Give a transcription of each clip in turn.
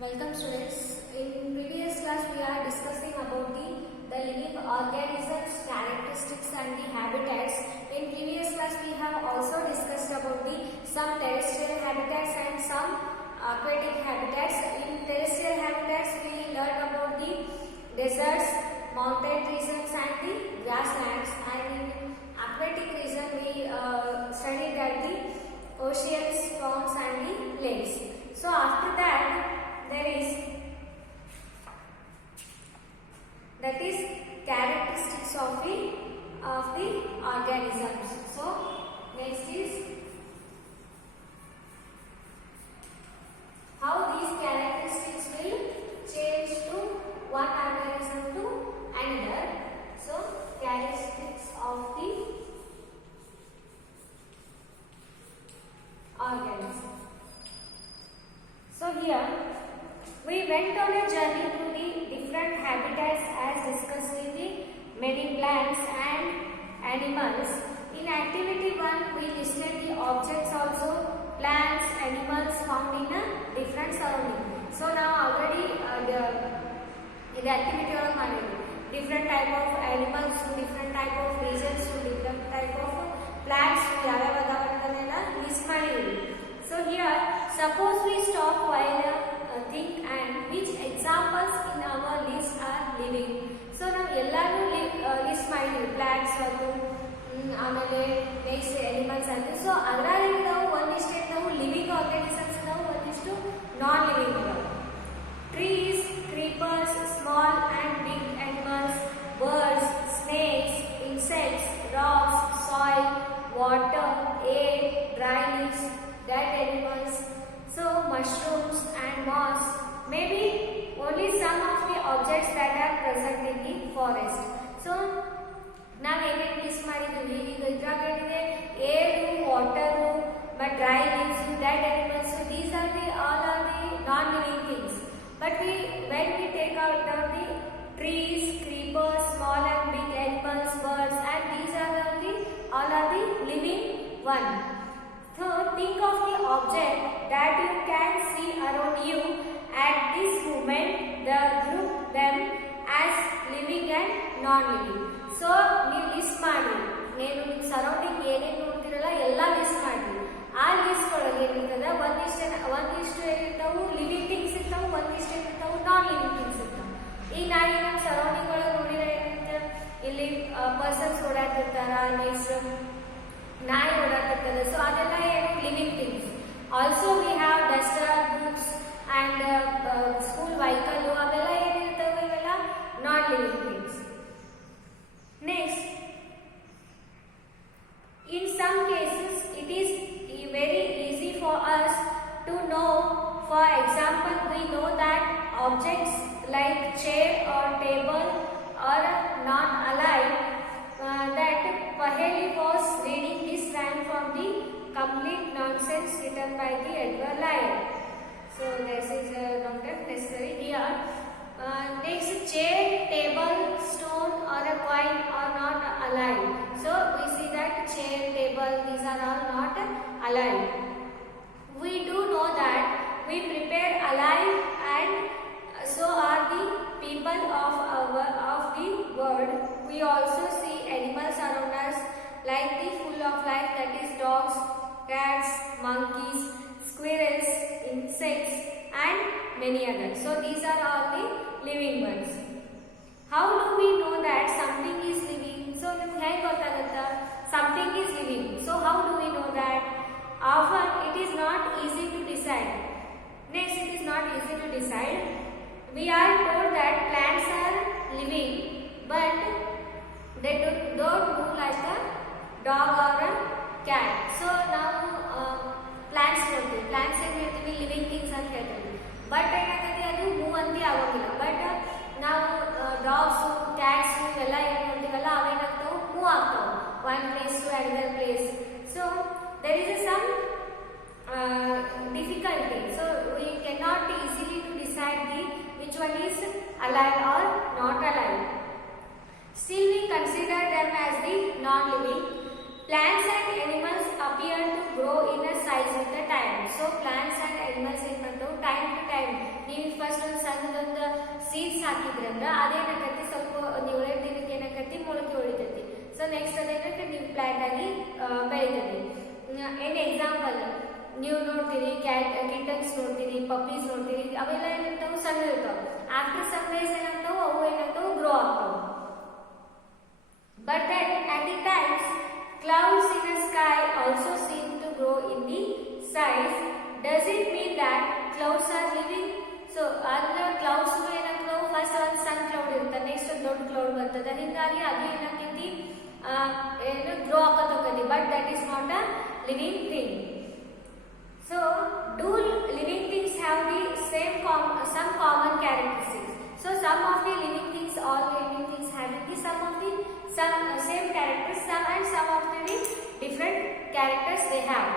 Welcome students. In previous class we are discussing about the living organisms, characteristics and the habitats. In previous class we have also discussed about some terrestrial habitats and some aquatic habitats. In terrestrial habitats we learned about the deserts, mountain regions and the grasslands, and in aquatic region we studied that the oceans, ponds and the lakes. So after that there is characteristics of the organisms. So next is how these characteristics will change to one organism to another. So characteristics of the organism. So here we went on a journey through the different habitats as discussed in the many plants and animals. In activity 1, we listed the objects also, plants, animals found in a different surrounding. So now already the activity of different type of animals, different type of regions, different type of plants, list ಮಾಡಿದ್ದೀವಿ. So here, suppose we stop while think and which examples in our list are living. So now ಎಲ್ಲಾನು list ಮಾಡಿದ್ವಿ, plants ಅದು ಆಮೇಲೆ next animals ಅಂತ. So ಅದರಲ್ಲಿ ನಾವು ಒಂದಿಷ್ಟು ನಾವು ಲಿವಿಂಗ್ ಆರ್ಗಾನಿಸಮ್ಸ್ ನಾವು ಒಂದಿಷ್ಟು ನಾನ್ ಲಿವಿಂಗ್ ಇದಾವೆ. Trees, creepers, small and big animals, birds, snakes, insects, rocks, soil, water, air, dry leaves, dead animals, so mushrooms and moss, maybe only some of the objects that are present in the forest. So ನಾವು ಏನೇನು list ಮಾಡಿದ್ವಿ, ಈಗ ಇದ್ರಾಗ ಏನಿದೆ ಏರು, water, but dry leaves, dead animals, these are the all are the non living things. But when we take out the trees, creepers, small and big animals, birds, and these are all are the living one. So think of the object that you can see around you at this moment. Group them as living and non-living. So ನೀವು list ಮಾಡಿ, ನೀವು ನಿಮ್ಮ surrounding ಏನೇನು ನೋಡ್ತಿರಲ್ಲ ಎಲ್ಲ list ಮಾಡಿ. ಆ list ಒಳಗೆ ಏನಿರ್ತದೆ ಒಂದಿಷ್ಟು ಏನಿರ್ತಾವು ಲಿವಿಂಗ್ ಥಿಂಗ್ಸ್ ಇರ್ತಾವೆ, ಒಂದಿಷ್ಟು ಏನಿರ್ತಾವು ನಾನ್ ಲಿವಿಂಗ್ ಥಿಂಗ್ಸ್ ಇರ್ತಾವೆ. ಈಗ ನಾವು ನಮ್ಮ ಸರೌಂಡಿಂಗ್ ಒಳಗೆ ನೋಡಿದ್ರೆ ಏನಿರ್ತದೆ, ಇಲ್ಲಿ ಪರ್ಸನ್ಸ್ ಓಡಾಡ್ತಿರ್ತಾರ, ನೆಕ್ಸ್ಟ್ ನಾಯಿ ಓಡಾಡ್ತಿರ್ತದೆ. ಸೊ ಅದೆಲ್ಲ ಏನು living things. Also we have Duster, books and school vehicle, ಅವೆಲ್ಲ ಏನಿರ್ತವೆ ಇವೆಲ್ಲ non living things. Next, in some cases it is very easy for us to know. For example, we know that objects like chair or table are not alive. That Paheli was reading this rhyme from the Complete Nonsense written by the Edward Lyon. So this is not necessary here. Next, chair, table, stone or a coin are not alive. So we see that chair, table, these are all not alive. We do know that we prepare alive, and so are the people of the world. We also see animals around us like the full of life, that is dogs, cats, monkeys, squirrels, insects and many others. So these are all the living ones. How do we know that something is living? So something is living. So how do we know that? Often it is not easy to decide. Next, it is not easy to decide. We are told that plants are living, but they don't move like a dog or a cat. So now plants ನೋಡ್ತೀವಿ, plants ಏನು ಹೇಳ್ತೀವಿ, living things ಅಂತ ಹೇಳ್ತೀವಿ. But ಏನಾಗುತ್ತೆ, ಅದು move ಅಂತ ಆಗೋದಿಲ್ಲ. But ನಾವು ಡಾಗ್ಸು, ಕ್ಯಾಟ್ಸು ಇವೆಲ್ಲ ಏನು ನೋಡ್ತೀವಲ್ಲ ಅವೇನಾಗ್ತಾವೆ, ಮೂವ್ ಆಗ್ತಾವೆ one place to another place. So there is some difficulty. So we cannot easily to decide which one is alive or not alive. Still we consider them as the non-living. Plants and animals appear to grow in a size with the time. So plants and animals in time to time. If ಹಾಕಿದ್ರಿ ಅಂದ್ರೆ ಅದೇನಾಗತ್ತೆ ಸ್ವಲ್ಪ ಒಂದು 7 ದಿನಕ್ಕೆ ಏನಾಗತ್ತೆ ಮೊಳಕೆ ಹೊಡಿತೈತಿ. So next ಅದೇನಕ್ಕೆ new plant ಆಗಿ ಬೆಳಿತೈತಿ. ಏನ್ ಎಕ್ಸಾಂಪಲ್ ನೀವು ನೋಡ್ತೀರಿ ಕಿಟನ್ಸ್ ನೋಡ್ತೀರಿ, ಪಪ್ಪೀಸ್ ನೋಡ್ತೀರಿ, ಅವೆಲ್ಲ ಏನಾಗ್ತಾವು ಸಣ್ಣ ಇರ್ತಾವ. ಆಫ್ಟರ್ ಸಮ್ ಡೇಸ್ ಏನಾಗ್ತಾವು ಅವು ಏನಾಗ್ತಾವು grow ಆಗ್ತಾವು. But at the times, clouds in the sky also seem to grow in the size. Does it mean that clouds are living? So, the clouds ಏನಾಗ್ತಾವು first ಒಂದು ಸಣ್ಣ cloud ಇರುತ್ತೆ, next ಒಂದು ದೊಡ್ಡ cloud ಬರ್ತದೆ, ಹೀಗಾಗಿ ಅದು ಏನಾಗ್ತೈತಿ ಏನು ಗ್ರೋ ಆಗತ್ ಹೋಗತಿ. But that is not a living thing. So, do living things have the some common characteristics? So, some of the living things, all living things having the some same characters, some of the different characters they have.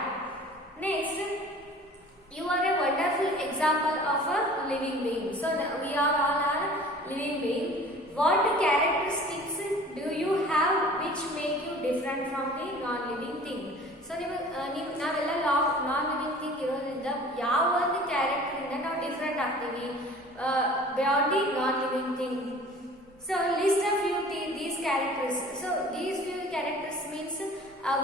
Next, you are a wonderful example of a living being. So, we are all are living being. What characteristics do you have which make you different from the non-living thing? So ನಾವೆಲ್ಲ non living thing ಇರೋದ್ರಿಂದ ಯಾವ ಒಂದು character ಇಂದ ನಾವು different ಆಗ್ತೀವಿ beyond the non living thing. So list a few these characters. So these few characters means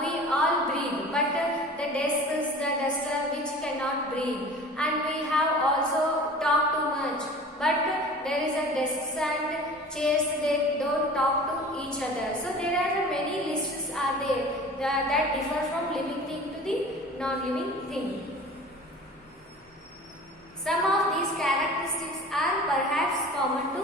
we all breathe, but the duster which cannot breathe, and we have also talk too much, but there is a desks and chairs, they don't talk to each other. So there are many lists are there that differ from living thing to the non-living thing. Some of these characteristics are perhaps common to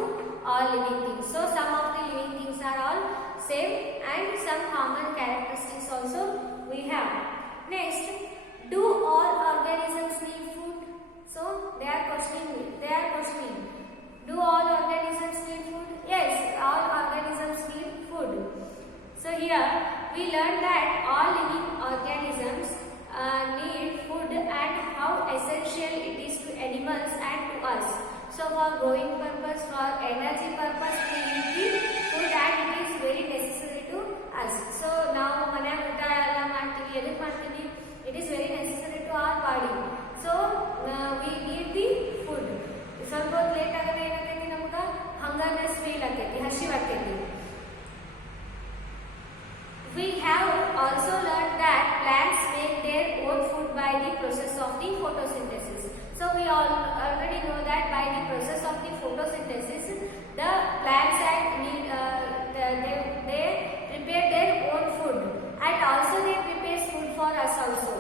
all living things. So some of the living things are all same, and some common characteristics also we have. Next, do all organisms need food? So they are questioning. Do all organisms need food? Yes, all organisms need food. So here we learn that all living organisms need food and how essential it is to animals and to us. So for growing purpose, for energy purpose, we need the food and it is very necessary to us. So now ಮನೆಯಾಗ ಊಟ ಎಲ್ಲ ಮಾಡ್ತೀವಿ, ಎದಕ್ಕೆ ಮಾಡ್ತೀವಿ? It is very necessary to our body. So we need the food. ಸ್ವಲ್ಪ ಹೊತ್ತು late ಆಗೋದು ಏನಾಗ್ತೈತಿ, ನಮ್ಗೆ ಹಂಗರ್ನೆಸ್ ಫೀಲ್ ಆಗ್ತೈತಿ, ಹಸಿವಾಗ್ತೈತಿ. We have also learned that plants make their own food by the process of the photosynthesis. So we already know that by the process of the photosynthesis, the plants they prepare their own food, and also they prepare food for us also.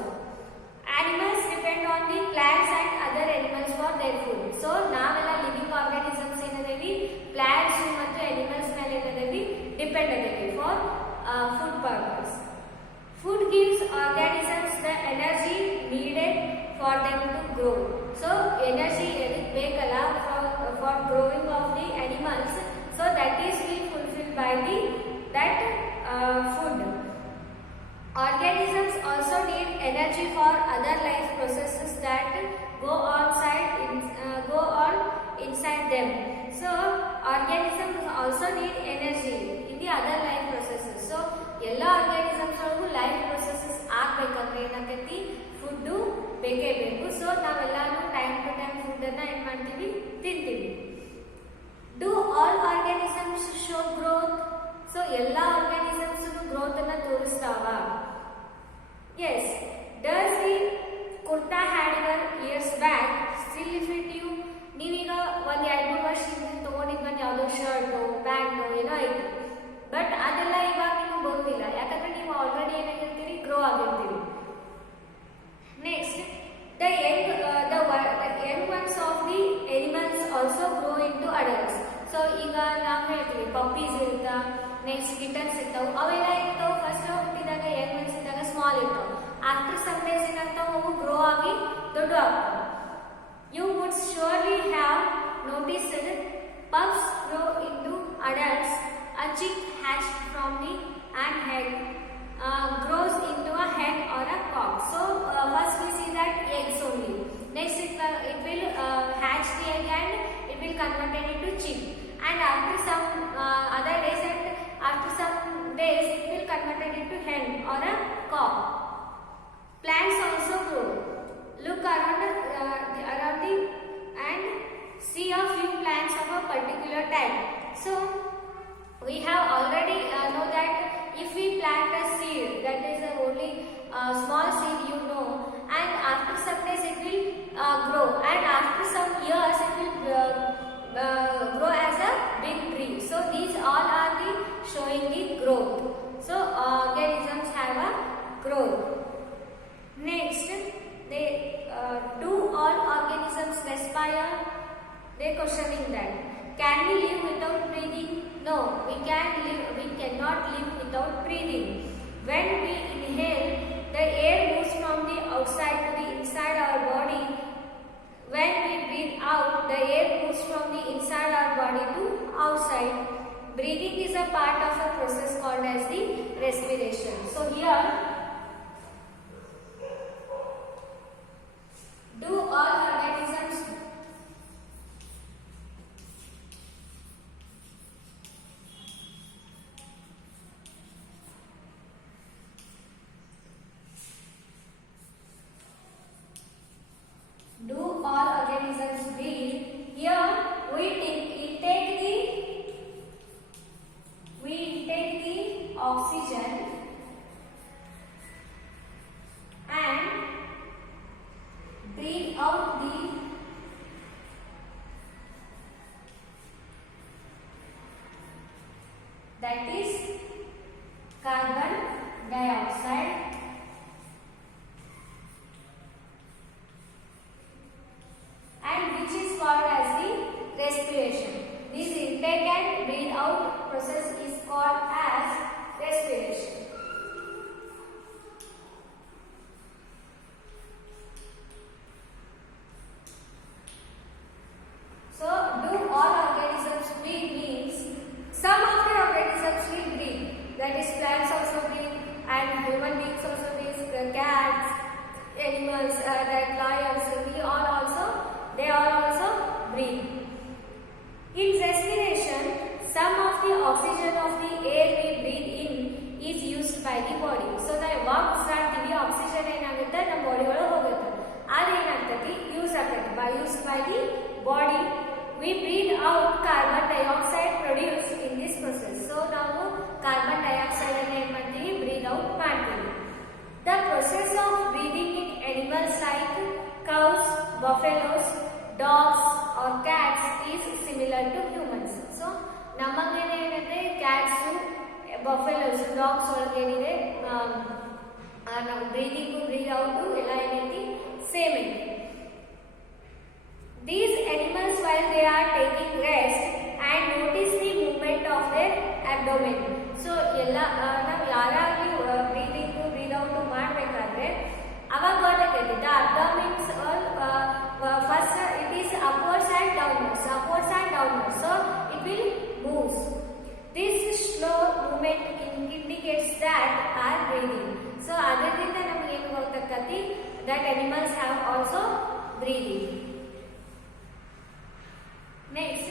Animals depend on the plants and other animals for their food. So ನಾವೆಲ್ಲ living organisms ಏನದೇವಿ, plants ಮತ್ತು animals ಮೇಲೆ ಏನದೇವಿ depend ಅದೇವಿ for food purpose. Food gives organisms the energy needed for them to grow. So energy edik bekala for growing of the animals, so that is will fulfilled by that food. Organisms also need energy for other life processes that go on inside them. So organisms also need energy in the other life processes. So ಎಲ್ಲ organisms ಒಳಗೂ life processes ಆಗ್ಬೇಕಂದ್ರೆ ಏನಾಗ್ತೈತಿ, food ಬೇಕೇ ಬೇಕು. So ನಾವೆಲ್ಲಾನು time to time food ಅನ್ನ ಏನ್ ಮಾಡ್ತೀವಿ, ತಿಂತೀವಿ. Do all organisms show growth? So ಎಲ್ಲ ಆರ್ಗ್ಯಾನಿಸಮ್ಸ್ ಗ್ರೋತ್ ಅನ್ನ ತೋರಿಸ್ತಾವ? Yes. Does the kurta had your years back still effect you? ನೀವೀಗ ಒಂದ್ 2-3 ವರ್ಷದಿಂದ ತಗೊಂಡಿದ್ ಒಂದು ಯಾವುದೋ ಶರ್ಟು ಪ್ಯಾಂಟು ಏನೋ ಐತಿ, ಬಟ್ ಅದೆಲ್ಲ ಇವಾಗ ನಿಮ್ಗೆ ಬರೋದಿಲ್ಲ, ಯಾಕಂದ್ರೆ ನೀವು ಆಲ್ರೆಡಿ ಏನಾಗಿರ್ತೀರಿ, ಗ್ರೋ ಆಗಿರ್ತೀರಿ. Next, the young ones of the animals also grow into adults. So ಈಗ ನಾವು ಹೇಳ್ತೀವಿ ಪಪ್ಪೀಸ್ ಇರ್ತಾವ, ನೆಕ್ಸ್ಟ್ ಕಿಟನ್ಸ್ ಇರ್ತಾವ, ಅವೆಲ್ಲ ಇರ್ತಾವ ಫಸ್ಟ್ ಹುಟ್ಟಿದಾಗ ಯಂಗ್ ಒನ್ಸ್ ಇದ್ದಾಗ ಸ್ಮಾಲ್ ಇರ್ತಾವ. ಆಫ್ಟರ್ ಸಮ್ ಡೇಸ್ ಏನಾಗ್ತಾವ, ಅವು ಗ್ರೋ ಆಗಿ ದೊಡ್ಡ ಆಗ್ತಾವ. You would surely have noticed pups grow into adults. A chick hatched from the and head grows into a hen or a cock. So first we see that eggs only. Next it will hatch the egg and it will convert it into chick. And after some other days and after some days it will convert it into hen or a cock. Plants also grow. Look around the and see a few plants of a particular They questioning that. Can we live without breathing? No, we cannot live without breathing. When we inhale, the air moves from the outside to the inside our body. When we breathe out, the air moves from the inside our body to outside. Breathing is a part of a process called as the respiration. So here, do all organisms breathe? Here we take the oxygen and breathe out that is carbon dioxide, and which is called as the respiration. This intake and breathe out process is called as respiration. So, do all organisms breathe means some of the organisms will breathe. That is, plants also breathe, and human beings also breathe. Cats, animals, that lions, they all also breathe. In respiration, some of the oxygen of the air we breathe in is used by the body. So the ಯಾವಾಗ ಉಸಿರಾಡ್ತೀವಿ oxygen ಏನಾಗುತ್ತೆ ನಮ್ಮ body ಒಳಗೆ ಹೋಗುತ್ತೆ. ಅದೇನಾಗ್ತೈತಿ use ಆಗ್ತೈತಿ by used by the body. We breathe out carbon dioxide produced in this process. So ನಾವು carbon dioxide ಅನ್ನು ಏನು ಮಾಡ್ತೀವಿ breathe out ಮಾಡ್ತೀವಿ. The process of breathing in animals like cows, buffaloes, dogs or cats is similar to humans. So ನಮ್ಮಂಗೇನೆ ಏನಂದ್ರೆ cats, buffaloes, dogs ಒಳಗೆ ಏನಿದೆ ನಾವು breathing breathe out ಎಲ್ಲ ಏನೈತಿ ಸೇಮ್ ಐತಿ. These animals, while they are taking rest and notice the movement of their abdomen. So ಎಲ್ಲ ನಾವು ಯಾರಾಗಲಿ breathing breathe out ಮಾಡಬೇಕಾದ್ರೆ ಅವಾಗ ಗೊತ್ತಾಗ್ತೈತಿ the abdomens first it is upwards and downwards, so it will move. This slow movement indicates that are breathing. So ಅದರಿಂದ ನಮಗೆ ಏನು ಗೊತ್ತಾಗ್ತೈತಿ that animals have also breathing. Next,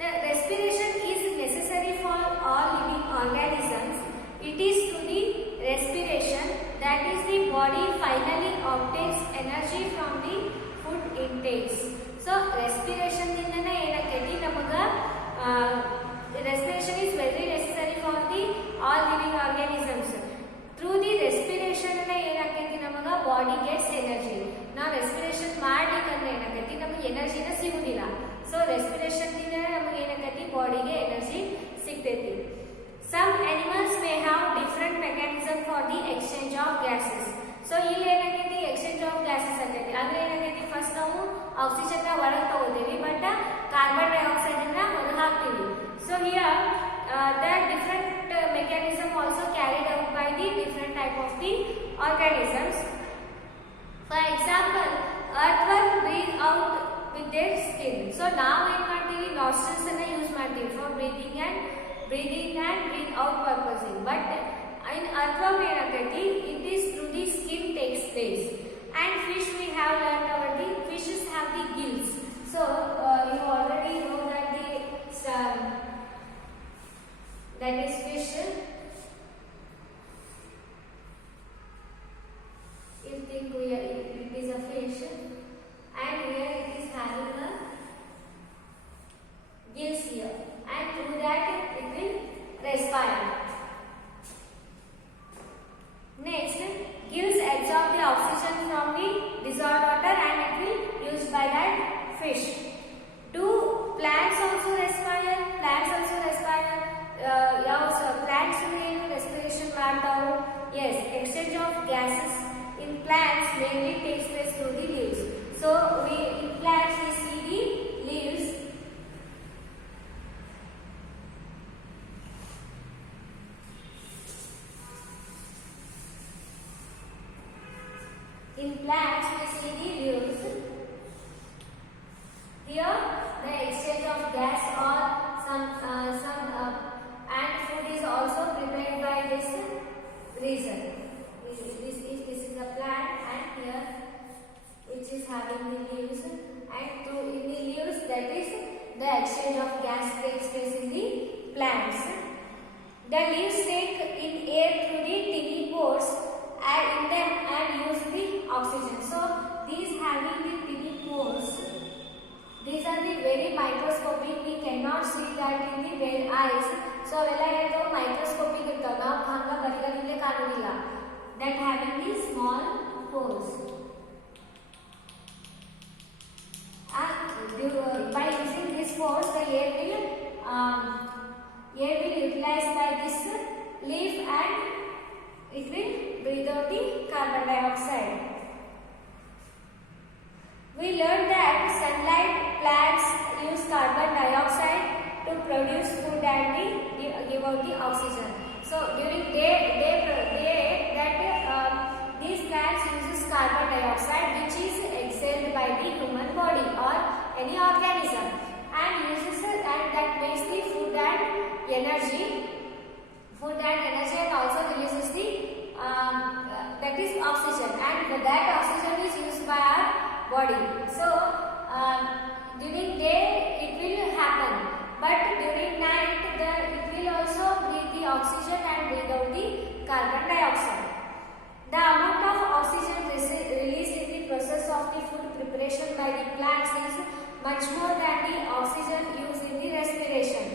the respiration is necessary for all living organisms. It is through the respiration that is the body finally obtains energy from the food intakes. So respiration dinana ಏನಕ್ಕೈತಿ ನಮಗ respiration is very necessary for the all living organisms. Through the respiration ಏನಕ್ಕೈತಿ ನಮಗ body gets energy. ನಾವು respiration ಮಾಡ್ಲಿಕ್ಕಂದ್ರೆ ಏನಕ್ಕೈತಿ ನಮಗೆ ಎನರ್ಜಿನ ಸಿಗುದಿಲ್ಲ. So respiration dinana ನಮಗೆ ಏನಕ್ಕೈತಿ ಬಾಡಿಗೆ energy ಸಿಗ್ತೈತಿ. Some animals may have different mechanism for the exchange of gases. So ಇಲ್ಲಿ ಏನಾಗೈತಿ exchange of gases ಆಗೈತಿ. ಅಂದ್ರೆ ಏನಾಗೈತಿ ಫಸ್ಟ್ ನಾವು ಆಕ್ಸಿಜನ್ ನ ಹೊರಗೆ ತಗೋತೀವಿ ಬಟ್ ಕಾರ್ಬನ್ ಡೈಆಕ್ಸೈಡ್ ಅನ್ನ ಹೊರಗೆ ಹಾಕ್ತೀವಿ. So here the different mechanism also carried out by the different type of the organisms. For example, earthworm breathe out with their skin. So ನಾವು ಏನು ಮಾಡ್ತೀವಿ nostrils ಅನ್ನ ಯೂಸ್ ಮಾಡ್ತೀವಿ for breathing and breathe out purposes. But in earthworm ಏನಾಗೈತಿ it is through the skin takes place. And fish we have learned about the fishes have the gills. So you already know that that is fish. If think it is a fish and here it is having a gills here, and through that it will respire. Next, gills absorb the oxygen from the dissolved water and it will used by that fish. Do plants also respire? Plants also respire. Plants ಏನು respiration ಮಾಡ್ತಾವು? Yes, exchange of gases in plants mainly takes place through the leaves. So in plants we see the leaves exchange of gas takes place in the plants. The leaves take in air through the tiny pores and in them and use the oxygen. So these having the tiny pores, these are the very microscopic. We cannot see that in the bare eyes. So microscopic that having the small pores. By using these pores, the air will utilize by this leaf and it will breathe out the carbon dioxide. We learned that sunlight plants use carbon dioxide to produce food and give out the oxygen. So during day that these plants uses carbon dioxide, which is exhaled by the human body or any organism, and uses it, and that makes the food and energy, and also releases the that is oxygen, and that oxygen is used by our body. So during day it will happen, but during night it will also breathe the oxygen and breathe out the carbon dioxide. The amount of oxygen released in the process of the food preparation by the plants is much more than the oxygen used in the respiration.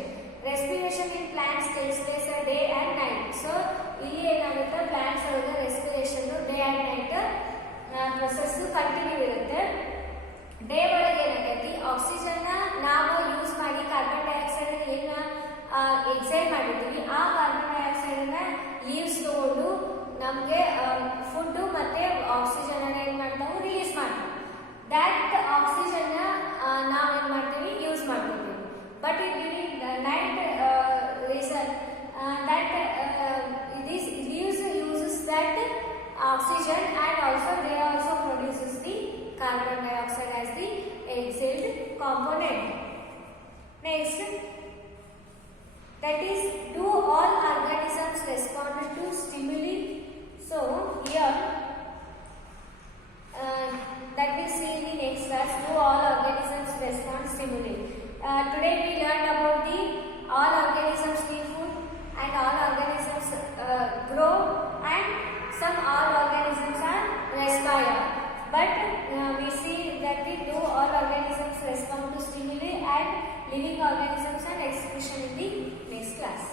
Respiration in plants takes place a day and night. So ಇಲ್ಲಿ ಏನಾಗುತ್ತೆ, plants ಒಳಗೆ respiration day and night process continue ಇರುತ್ತೆ. Day ಒಳಗೆ ಏನಾಗೈತಿ, ಆಕ್ಸಿಜನ್ನ ನಾವು use ಮಾಡಿ carbon dioxide ಏನು exile ಮಾಡಿರ್ತೀವಿ, ಆ ಕಾರ್ಬನ್ ಡೈಆಕ್ಸೈಡನ್ನ ಲೀವ್ಸ್ ತಗೊಂಡು ನಮಗೆ ಫುಡ್ ಮತ್ತೆ ಆಕ್ಸಿಜನ್ ಅನ್ನ ಏನು ಮಾಡ್ತಾವೆ, ರಿಲೀಸ್ ಮಾಡ್ತೀವಿ. ದಟ್ ಆಕ್ಸಿಜನ್ನ ನಾವು ಏನು ಮಾಡ್ತೀವಿ, ಯೂಸ್ ಮಾಡ್ತೀವಿ. But during the night reason that this leaves uses that oxygen, and also they also produces the carbon dioxide as the exhaled component. Next, that is, do all organisms respond to stimuli? So here that we see in the next class, do all organisms respond stimuli. Today we learned about the all organisms need food and all organisms grow, and some all organisms are respire. But we see that we do all organisms respond to stimuli and living organisms and excretion in the next class.